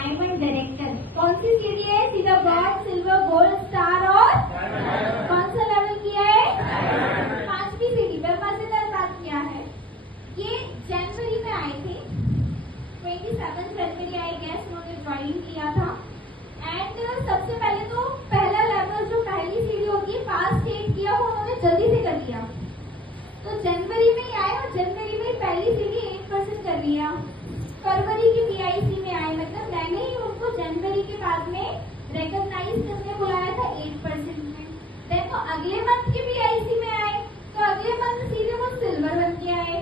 Diamond director. कौन सी सीढ़ी है? सीधा ब्रॉन्ज, सिल्वर, गोल्ड, स्टार और कौन सा लेवल किया है? 5वीं सीढ़ी पे मजेदार बात क्या है, ये जनवरी में आए थे, 27 जनवरी आई गेस उन्होंने ज्वाइन किया था। एंड सबसे पहले तो पहला लेवल जो पहली सीढ़ी होगी पास स्टेट किया वो उन्होंने जल्दी से कर लिया, तो जनवरी में ही आए और जनवरी में पहली सीढ़ी 8% कर लिया। फरवरी की PIC में आए, मतलब मैंने ही उनको जनवरी के बाद में रिकॉग्नाइज करने बुलाया था 8% में। देखो अगले मंथ की PIC में आए तो अगले मंथ सीधे वो सिल्वर बन के आए,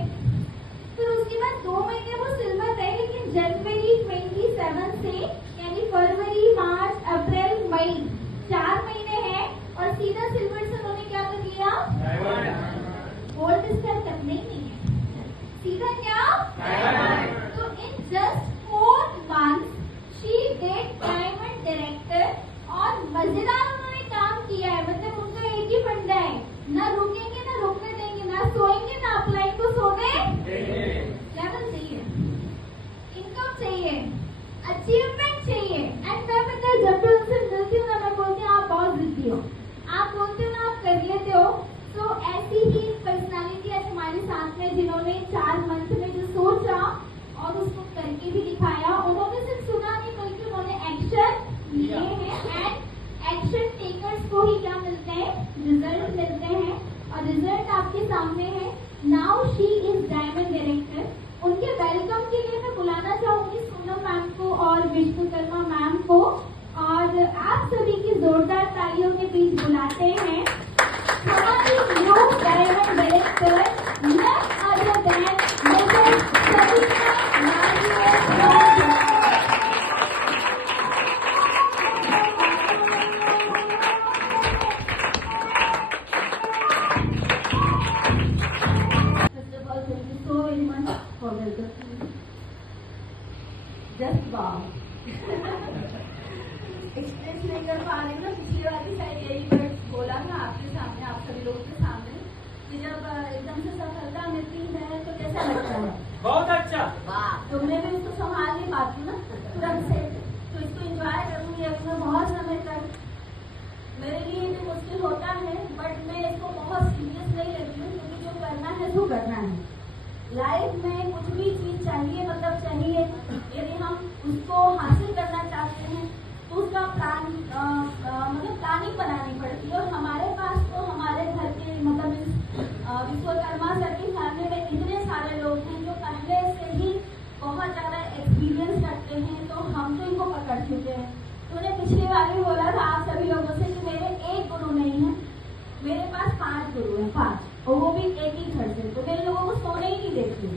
फिर उसके बाद 2 महीने वो सिल्वर रहे, लेकिन जनवरी 27 से यानी फरवरी, मार्च, अप्रैल, मई 4 महीने हैं और सीधा सिल्वर से उन्होंने क्या कर लिया? गोल्ड स्टार करने ही नहीं है, सीधा क्या? तो in just 4 months she did diamond director. और मजेदार उन्होंने काम किया है, मतलब उनका एक ही फंडा है, ना रुकेंगे ना रुकने देंगे, ना सोएंगे ना अपलाइन को सोने लेवल चाहिए, इनकम चाहिए, अचीवमेंट चाहिए। एंड मैं पता है जब भी उनसे मिलती हूँ ना मैं बोलती हूँ आप बहुत जिद्दी हो, आप बोलते हो ना आप कर लेते हो। तो ऐसी ही पर्सनालिटी आज हमारे साथ में जिन्होंने 4 मंथ में जो सोचा और उसको करके भी दिखाया, उन्होंने सिर्फ सुना नहीं बल्कि उन्होंने एक्शन लिए हैं। एंड एक्शन टेकर्स को ही क्या मिलते हैं? रिजल्ट मिलते हैं, और रिजल्ट आपके सामने है। Now she is diamond director. उनके वेलकम के लिए मैं बुलाना चाहूंगी सोनम मैम को और विश्वकर्मा मैम को, और आप सभी की जोरदार तालियों के बीच बुलाते हैं हमारी new diamond director none other than Mrs Sarina Nazia. Just wow express नहीं कर पा रही हूँ ना, पिछली वाली शायद यही वर्ड बोला था आपके सामने, आप सभी लोगों के सामने, कि जब एकदम से सफलता मिलती है तो कैसा लगता है? बहुत अच्छा। वाह, तो मैं भी उसको संभाल नहीं पाती ना तुरंत से, तो इसको एंजॉय करूंगी अभी मैं बहुत समय तक। मेरे लिए भी मुश्किल होता है बट मैं इसको बहुत सीरियस नहीं लेती हूँ, क्योंकि जो करना है तो करना है। लाइफ में कुछ भी चीज चाहिए, मतलब चाहिए, यदि हम उसको हासिल करना चाहते हैं तो उसका मतलब प्लानिंग बनानी पड़ती है। और हमारे पास तो हमारे घर के मतलब विश्वकर्मा सर की फैमिली में इतने सारे लोग हैं जो पहले से ही बहुत ज्यादा एक्सपीरियंस रखते हैं, तो हम तो इनको पकड़ चुके हैं। तो उन्हें पिछली बार भी बोला था आप सभी लोगों से कि मेरे एक गुरु नहीं है, मेरे पास 5 गुरु हैं, 5, और वो भी एक ही घर से। तो मेरे लोगों को सोने ही नहीं देती,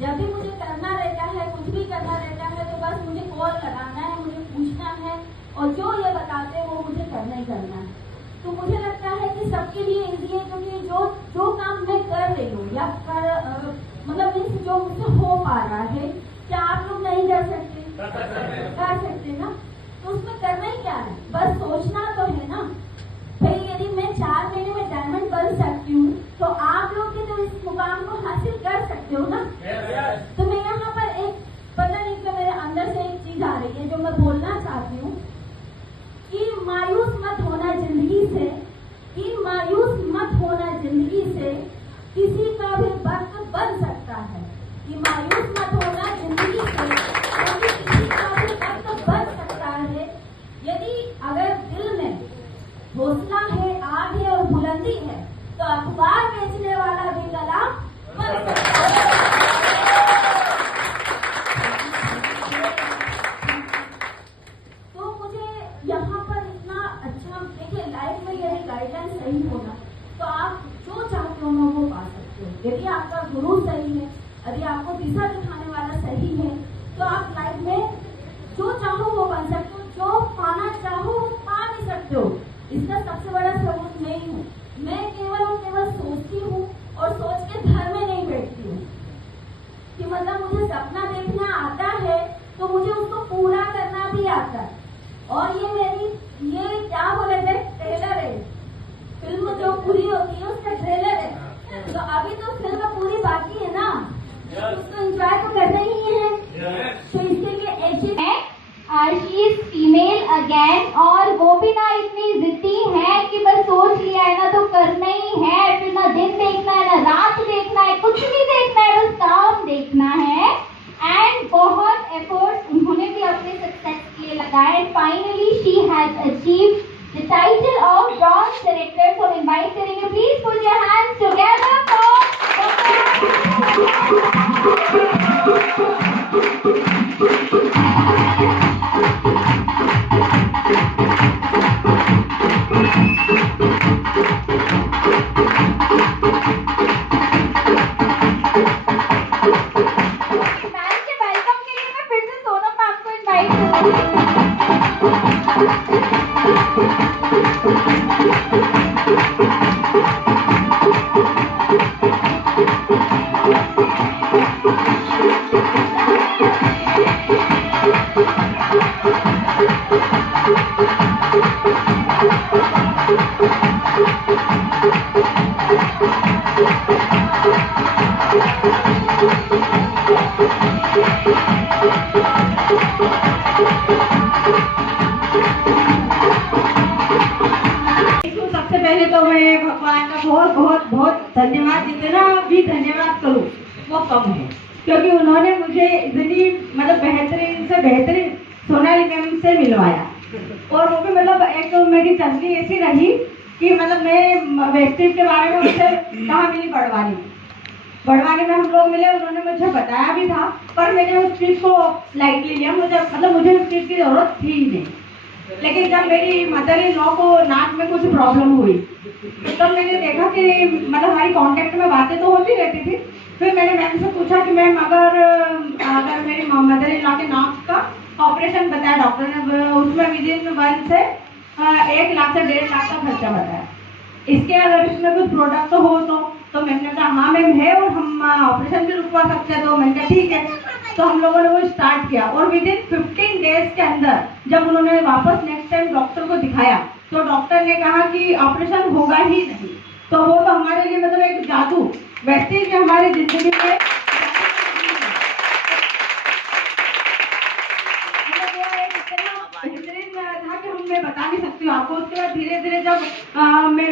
जब भी मुझे करना रहता है, कुछ भी करना रहता है, तो बस मुझे कॉल लगाना है, मुझे पूछना है, और जो ये बताते हैं वो मुझे करना ही करना है। तो मुझे लगता है कि सबके लिए इजी है, क्योंकि जो काम मैं कर रही हूँ या मतलब जो मुझसे हो पा रहा है, क्या आप लोग नहीं कर सकते? कर सकते ना, तो उसमें करना ही क्या है, बस सोचना तो है ना भाई। यदि मैं 4 महीने में डायमंड बन सकती हूँ तो आप लोग भी तो इस मुकाम को हासिल कर सकते हो ना। तो मैं यहाँ पर एक पता नहीं कि मेरे अंदर से एक चीज आ रही है जो मैं बोलना चाहती हूँ कि मायूस मत होना जिंदगी से, कि मायूस मत होना जिंदगी से, किसी का भी वक्त बन सकता है। कि मायूस मत होना जिंदगी से, क्योंकि किसी का भी वक्त बन सकता है। यदि अगर दिल में हौसला है, आग है और बुलंदी है, तो अखबार बेचने वाला भी गला बन सकता है। तो मुझे यहाँ पर इतना अच्छा, देखिए लाइफ में यदि गाइडेंस सही होना तो आप जो चाहते हो ना वो पा सकते हो। यदि आपका गुरु सही है, यदि आपको दिशा दिखाने वाला सही है, तो आप लाइफ में जो चाहो वो बन सकते हो, जो पाना चाहो वो पा नहीं सकते हो। इसका सबसे बड़ा सबूत मैं ही हूँ। मैं केवल और केवल सोचती हूँ और सोच के घर में नहीं बैठती हूँ, कि मतलब मुझे सपना देखना आता है तो मुझे उसको पूरा करना भी आता है। और ये मेरी क्या बोले थे, ट्रेलर है, फिल्म जो पूरी होती है उसका ट्रेलर है। तो अभी तो फिल्म पूरी बाकी है ना, उसको एंजॉय तो करना ही है। तो इसके लिए ऐसे शी इज फीमेल अगेन, और वो भी ना इतनी जिद्दी है कि बस सोच लिया है ना तो करना ही है, फिर ना दिन देखना है ना रात देखना है, कुछ नहीं देखना है, बस काम देखना है। एंड बहुत एफर्ट्स उन्होंने भी अपने सक्सेस के लिए लगाए, and finally she has achieved the title of bronze director. So invite करेंगे, please put your hands together for पहले तो मैं भगवान का बहुत बहुत बहुत धन्यवाद, जितना भी धन्यवाद करूं वो कम है, क्योंकि उन्होंने मुझे इतनी मतलब बेहतरीन से बेहतरीन सोनाली मैम से मिलवाया। और वो भी मतलब एक तो मेरी जर्नी ऐसी रही कि मतलब मैं वेस्टेज के बारे में उनसे कहाँ मिली, बड़वानी में हम लोग मिले, उन्होंने मुझे बताया भी था, पर मैंने उस चीज़ को लाइटली लिया, मुझे उस चीज़ की जरूरत थी ही नहीं। लेकिन जब मेरी मदर इन लॉ को नाक में कुछ प्रॉब्लम हुई तो तब मैंने देखा कि मतलब हमारी कांटेक्ट में बातें तो होती रहती थी। फिर मैंने मैम से पूछा कि मैम अगर मेरी मदर इन लॉ के नाक का ऑपरेशन बताया डॉक्टर ने, उसमें विदिन 1 से 1 लाख से 1.5 लाख का खर्चा बताया, इसके अगर इसमें कुछ प्रोडक्ट हो तो मैम ने कहा हाँ मैम है, और हम ऑपरेशन भी रुकवा सकते हैं। तो मैंने कहा ठीक है। तो हम लोगों ने वो स्टार्ट किया, और विदिन 15 डेज के अंदर जब उन्होंने वापस नेक्स्ट टाइम डॉक्टर को दिखाया तो डॉक्टर ने कहा कि ऑपरेशन होगा ही नहीं। तो वो तो हमारे लिए मतलब एक जादू, वैसे ही हमारी जिंदगी में मैं बता नहीं सकती हूँ आपको। उसके बाद धीरे धीरे जब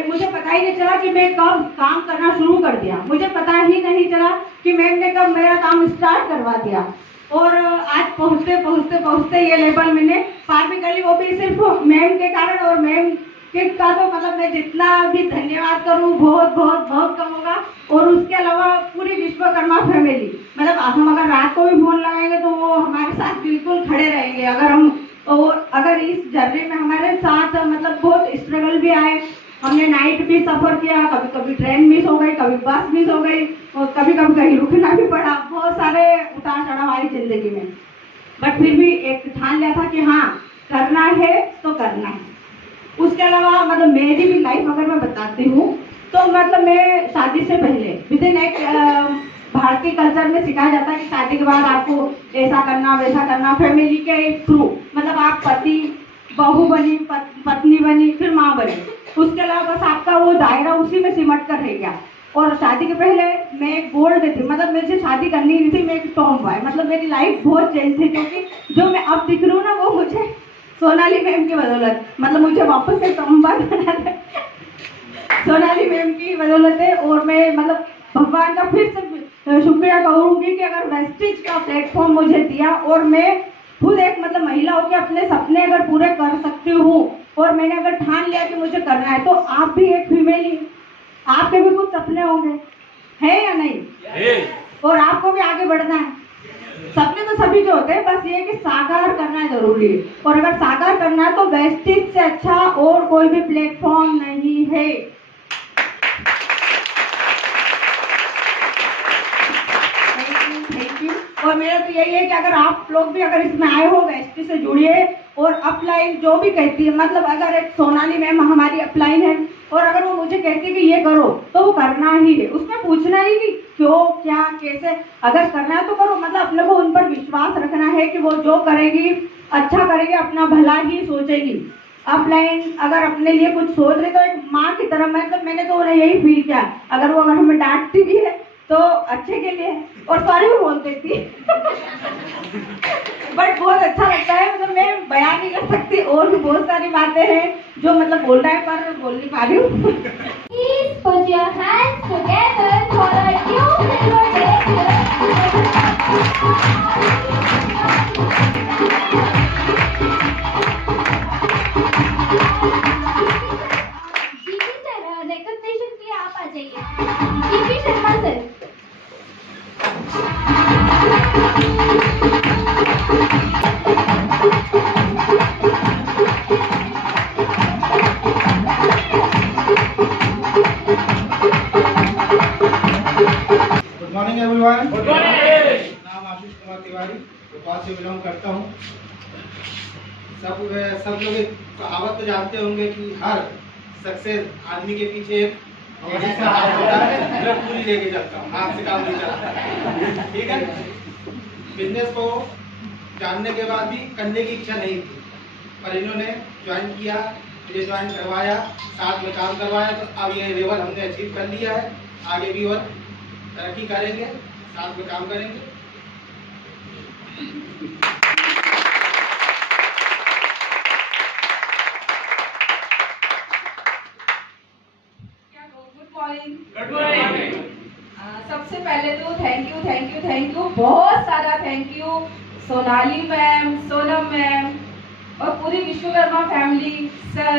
मुझे पता ही नहीं चला कि मैं कब काम करना शुरू कर दिया, मुझे पता ही नहीं चला कि मैम ने कब मेरा काम स्टार्ट करवा दिया, और आज पहुँचते पहुँचते पहुँचते ये लेवल मैंने पार भी कर ली, वो भी सिर्फ मैम के कारण। और मैम के का तो मतलब मैं जितना भी धन्यवाद करूँ बहुत बहुत बहुत कम होगा। और उसके अलावा पूरी विश्वकर्मा फैमिली, मतलब हम अगर रात को भी फोन लगाएंगे तो वो हमारे साथ बिल्कुल खड़े रहेंगे। अगर इस जर्नी में हमारे साथ मतलब बहुत स्ट्रगल भी आए, हमने नाइट भी सफर किया, कभी कभी ट्रेन मिस हो गई, कभी बस मिस हो गई, और कभी कभी कहीं रुकना भी पड़ा, बहुत सारे उतार चढ़ाव हमारी जिंदगी में। बट फिर भी एक ठान लिया था कि हाँ करना है तो करना है। उसके अलावा मतलब मेरी भी लाइफ अगर मैं बताती हूँ तो मतलब मैं शादी से पहले विदिन एक भारतीय कल्चर में सिखाया जाता है कि शादी के बाद आपको ऐसा करना वैसा करना, फैमिली के थ्रू, मतलब आप पति बहू बनी, पत्नी बनी, फिर माँ बनी, उसके अलावा बस आपका वो दायरा उसी में सिमट कर रह गया। और शादी के पहले मैं एक गोल्ड थी, मतलब मुझे शादी करनी नहीं थी, मैं एक टॉम बॉय, मतलब मेरी लाइफ बहुत चेंज थी, क्योंकि जो मैं अब दिख रही हूँ ना वो मुझे सोनाली मैम की बदौलत, मतलब मुझे वापस से टॉम बॉय बना दे सोनाली मैम की बदौलत है। और मैं मतलब भगवान का फिर से शुक्रिया कहूँगी कि अगर वेस्टेज का प्लेटफॉर्म मुझे दिया, और मैं खुद एक मतलब महिला होकर अपने सपने अगर पूरे कर सकती हूँ, और मैंने अगर ठान लिया कि मुझे करना है, तो आप भी एक फीमेल ही, आपके भी कुछ सपने होंगे, है या नहीं? और आपको भी आगे बढ़ना है। सपने तो सभी के होते हैं, बस ये कि साकार करना जरूरी है। और अगर साकार करना है तो वेस्टेज से अच्छा और कोई भी प्लेटफॉर्म नहीं है। Thank you. और मेरा तो यही है कि अगर आप लोग भी अगर इसमें आए हो, वेस्टेज से जुड़िए, और अपलाइन जो भी कहती है, मतलब अगर एक सोनाली मैम हमारी अपलाइन है, और अगर वो मुझे कहती है कि ये करो तो वो करना ही है, उसमें पूछना ही कि क्यों क्या कैसे, अगर करना है तो करो, मतलब अपने को उन पर विश्वास रखना है कि वो जो करेगी अच्छा करेगी, अपना भला ही सोचेगी। अपलाइन अगर अपने लिए कुछ सोच रही तो एक माँ की तरह, मतलब मैंने तो उन्हें यही फील किया, अगर वो हमें डांटती भी है तो अच्छे के लिए, और सॉरी भी बोल देती बट बहुत अच्छा लगता है। मतलब मैं बयान नहीं कर सकती, और भी बहुत सारी बातें हैं जो मतलब बोलना है पर बोल नहीं पा रही हूँ। Please put your hands together for a new silver GP sir, recognition के लिए आप आ जाइए। GP Sharma sir. Good morning everyone. Good morning. नाम आशीष कुमार तिवारी, भोपाल से बिलोंग करता हूँ। सब लोग एक कहावत तो जानते होंगे कि हर सक्सेस आदमी के पीछे एक लेडीज का हाथ होता है। मैं पूरी लेके चलता हूँ, हाथ से काम नहीं चलता, ठीक है। बिजनेस को जानने के बाद भी करने की इच्छा नहीं थी, पर इन्होंने ज्वाइन किया, मुझे ज्वाइन करवाया, साथ में काम करवाया, तो अब ये लेवल हमने अचीव कर लिया है। आगे भी और तरक्की करेंगे, साथ में काम करेंगे। Good morning. Good morning. सबसे पहले तो थैंक यू, बहुत सारा thank you Sonali ma'am, Sonam ma'am और पूरी विश्वकर्मा फैमिली, सर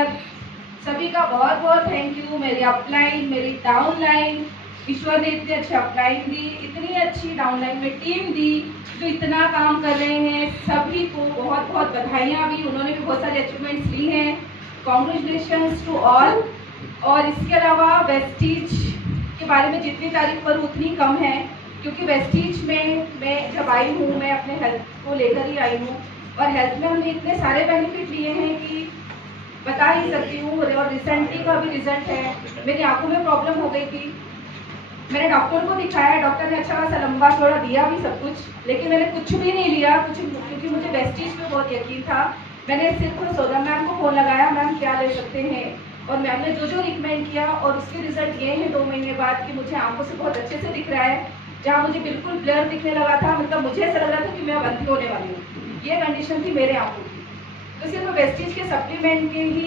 सभी का बहुत बहुत थैंक यू। मेरी अपलाइन, मेरी डाउनलाइन, ईश्वर ने इतनी अच्छी अपलाइन दी, इतनी अच्छी डाउनलाइन में टीम दी जो इतना काम कर रहे हैं, सभी को बहुत बहुत बधाइयाँ भी। उन्होंने भी बहुत सारे अचीवमेंट्स ली हैं, कॉन्ग्रेचुलेशंस टू ऑल। और इसके अलावा वेस्टीज के बारे में जितनी तारीफ करूँ उतनी कम है, क्योंकि वेस्टीज में मैं जब आई हूँ, मैं अपने हेल्थ को लेकर ही आई हूँ, और हेल्थ में हमने इतने सारे बेनिफिट लिए हैं कि बता ही सकती हूँ। और रिसेंटली का भी रिजल्ट है, मेरी आंखों में प्रॉब्लम हो गई थी, मैंने डॉक्टर को दिखाया, डॉक्टर ने अच्छा खासा लंबा चौड़ा दिया भी सब कुछ, लेकिन मैंने कुछ भी नहीं लिया, क्योंकि मुझे वेस्टीज पे बहुत यकीन था। मैंने सिर्फ सोनम मैम को फोन लगाया, मैम क्या ले सकते हैं, और मैम ने जो जो रिकमेंड किया, और उसके रिजल्ट ये हैं 2 महीने बाद कि मुझे आंखों से बहुत अच्छे से दिख रहा है। जहाँ मुझे बिल्कुल ब्लर दिखने लगा था, मतलब मुझे ऐसा लग रहा था कि मैं अब अंधी होने वाली हूँ, ये कंडीशन थी मेरे आंखों की। तो सिर्फ वेस्टीज के सप्लीमेंट के ही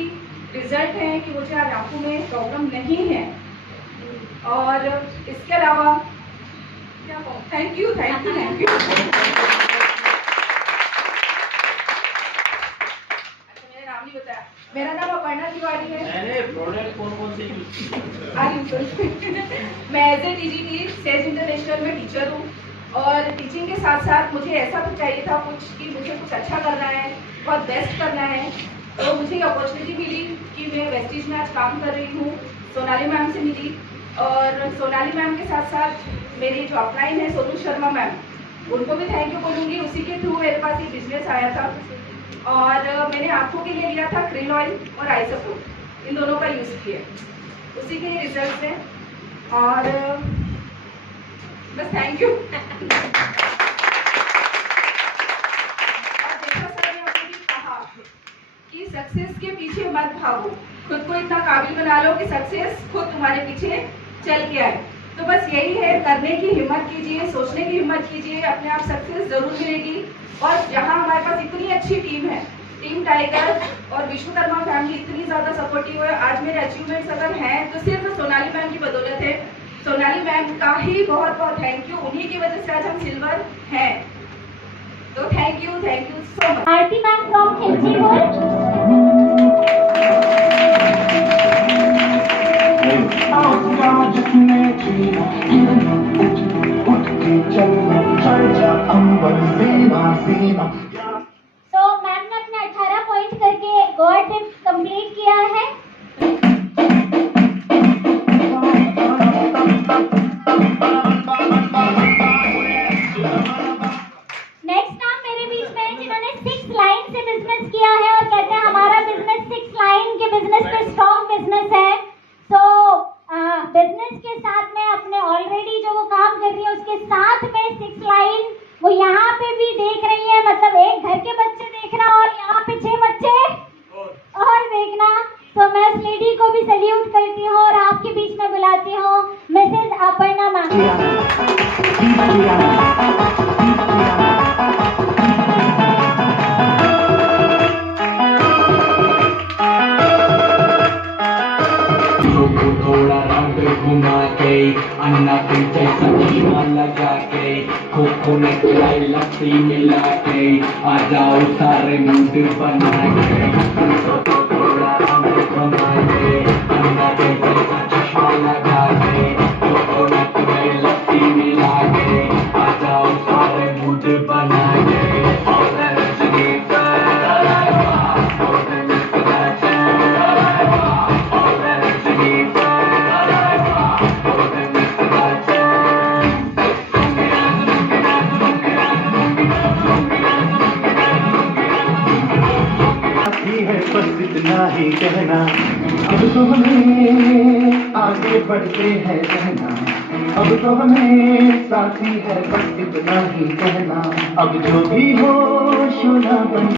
रिजल्ट हैं कि मुझे आज आंखों में प्रॉब्लम नहीं है। और इसके अलावा क्या कहूँ, थैंक यू। नाम नहीं बताया, मेरा नाम अपर्णा तिवारी है। प्रोडक्ट कौन से मैं as a TGT Sage International में टीचर हूँ, और टीचिंग के साथ साथ मुझे ऐसा कुछ चाहिए था कुछ कि मुझे कुछ अच्छा करना है, बहुत बेस्ट करना है। तो मुझे ये अपॉर्चुनिटी मिली कि मैं वेस्टीज में आज काम कर रही हूँ, सोनाली मैम से मिली। और सोनाली मैम के साथ साथ मेरी जो अपलाइन है सोनू शर्मा मैम, उनको भी थैंक यू बोलूँगी, उसी के थ्रू मेरे पास ये बिजनेस आया था। और मैंने आंखों के लिए लिया था क्रिल ऑयल और आई सपोर्ट, इन दोनों का यूज़ किया, उसी के रिजल्ट हैं। और बस थैंक यू। और देखो सर ने हमें भी कहा कि सक्सेस के पीछे मत भागो, खुद को इतना काबिल बना लो कि सक्सेस खुद तुम्हारे पीछे चल के आए। तो बस यही है, करने की हिम्मत कीजिए, सोचने की हिम्मत कीजिए, अपने आप सक्सेस जरूर मिलेगी। और जहाँ हमारे पास इतनी अच्छी टीम है, टीम टाइगर और विश्वकर्मा फैमिली इतनी ज़्यादा सपोर्टिव है, आज मेरे अचीवमेंट्स अगर हैं तो सिर्फ सोनाली मैम की बदौलत है। सोनाली मैम का ही बहुत बहुत थैंक यू, उन्हीं की वजह से आज हम सिल्वर हैं। तो thank you so much. Aarti ma'am from खिलची बोल। तो मैम ने अपने 18 पॉइंट करके गोवा ट्रिप कंप्लीट किया है। नेक्स्ट नाम मेरे बीच में है जिन्होंने 6 लाइन से बिजनेस किया है और कहते हैं हमारा बिजनेस 6 लाइन के बिजनेस पे स्ट्रॉन्ग बिजनेस है। तो बिजनेस के साथ में अपने ऑलरेडी जो वो काम कर रही है उसके साथ में 6 लाइन वो यहाँ पे भी देख रही है, मतलब एक घर के बच्चे देखना और यहाँ पे 6 बच्चे और देखना। तो मैं उस लेडी को भी सल्यूट करती हूँ और आपके बीच में बुलाती हूँ मिसेज अपर्णा मैम। अन्ना पीछे चश्मा लगा के खोखो ने खिलाई लस्सी मिला के आ जाओ सारे मूड बना के थोड़ा अंदर घुमा के अन्ना पीछे चश्मा लगा के खोखो ने खिलाई लस्सी मिला के आ जाओ सारे मूड बना के बस इतना ही कहना, अब तो हमें आगे बढ़ते हैं कहना, अब तो हमें साथी है बस इतना ही कहना, अब जो भी हो शोना बन